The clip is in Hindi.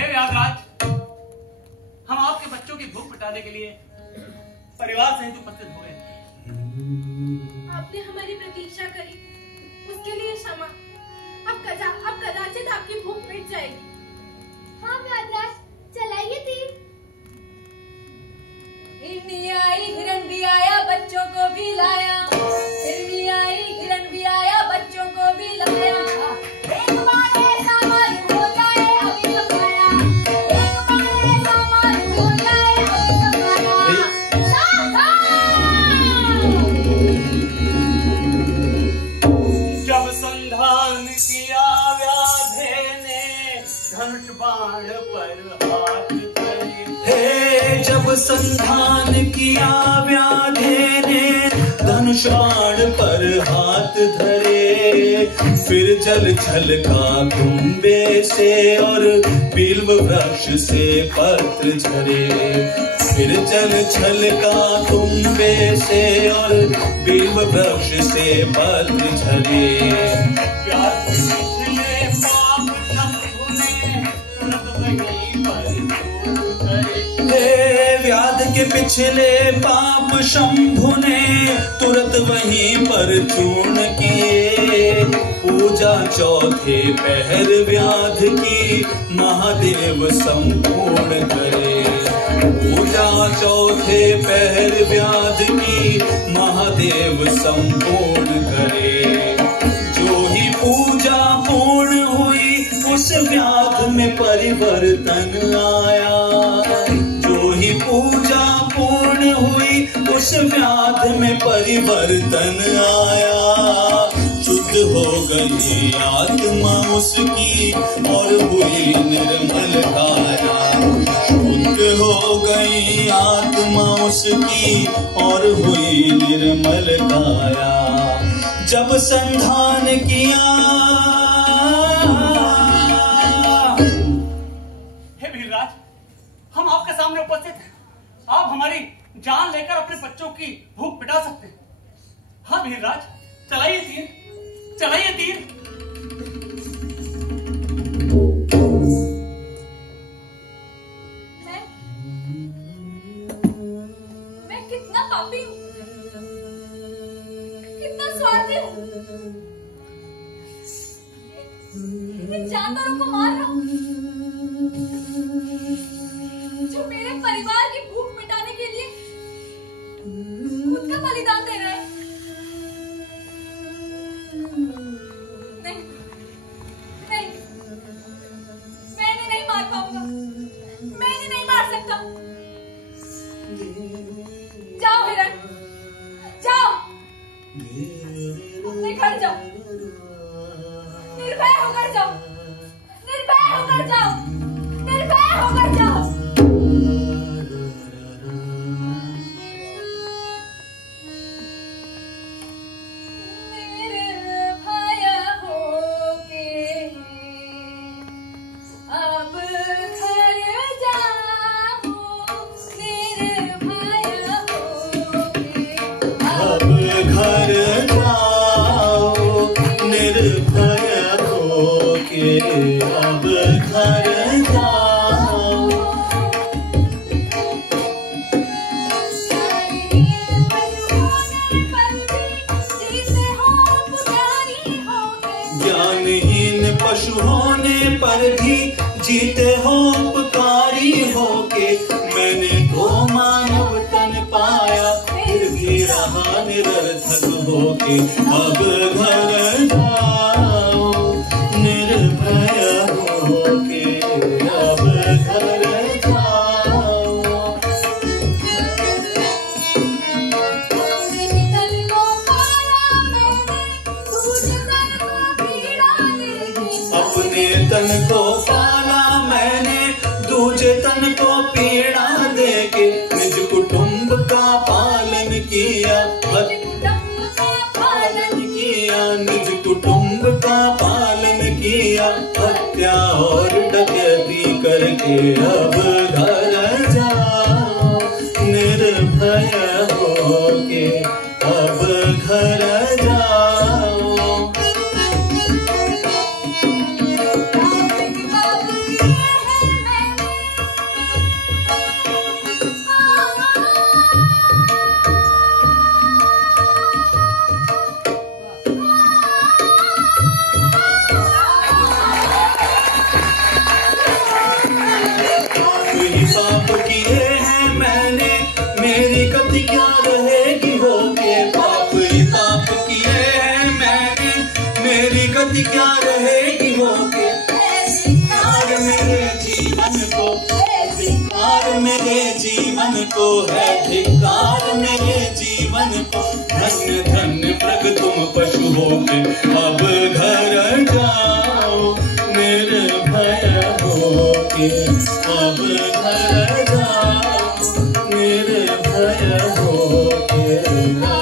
हे व्यागराज, हम आपके बच्चों की भूख मिटाने के लिए परिवार सहित उपस्थित हो गए। आपने हमारी प्रतीक्षा करी, उसके लिए क्षमा। अब कदाचित आपकी भूख मिट जाएगी। हाँ व्यागराज, चलाइए तीर। हिरनी आई, हिरन भी आया, बच्चों को भी लाया। हिरनी आई, हिरन भी आया, बच्चों को भी लाया। एक बार ऐसा मालूम हो जाए अभी तो खाया। एक बार ऐसा मालूम हो जाए अभी तो खाया। जब संधान किया व्याधे ने धनुष बाण पर हाथ धरे। हे जब संधान किया व्याधे ने धनुष बाण पर हाथ धरे। फिर जल छलका कुंबे से और बिल्व वृक्ष से पत्र झरे। फिर जल छलका कुंबे से और बिल्व वृक्ष से पत्र झरे। व्याध के पिछले पाप शंभु ने तुरंत वहीं पर चूर्ण किए। पूजा चौथे पहर व्याध की महादेव संपूर्ण करे। पूजा चौथे पहर व्याध की महादेव संपूर्ण करे। जो ही पूजा पूर्ण हुई उस व्याध में परिवर्तन आया। जो ही पूजा पूर्ण हुई उस व्याध में परिवर्तन आया। शुद्ध हो गई आत्मा उसकी और हुई निर्मल काया। शुद्ध हो गई आत्मा उसकी और हुई निर्मल काया। जब संधान किया। हे वीरराज, हम आपके सामने उपस्थित हैं। आप हमारी जान लेकर अपने बच्चों की भूख मिटा सकते हैं। हाँ वीरराज, चलाइए तीर, चलाइए तीर। मैं कितना पापी हूँ, कितना स्वार्थी हूँ। इन जानवरों को मार रहा हूँ जो मेरे परिवार की भूख मिटाने के लिए खुद का बलिदान दे रहे हैं। नहीं, नहीं, मैं इन्हें नहीं मार पाऊंगा। मैं इन्हें नहीं मार सकता। जाओ हिरण, जाओ, अपने घर जाओ। निर्भय होकर जाओ, निर्भय होकर जाओ, निर्भय होकर जाओ। अब घर जाओ। ज्ञानहीन पशु होने पर भी जीते हो उपकारी होके। मैंने तो मानव तन पाया फिर भी रहा निरर्थक होके। अब घर जाओ निर्भय होके। अब घर जाओ। अपने तन को पाला मैंने दूजे तन को पीड़ा देके। निज कुटुंब का पालन किया, निज कुटुंब का पालन किया। हत्या और डकैती करके अब घर जाओ निर्भय होके। अब घर जाओ। मेरे जीवन को है धिक्कार मेरे जीवन को। धन्य धन्य प्रग तुम पशु होके अब घर जाओ मेरे भय होके अब घर जाओ मेरे भय होके।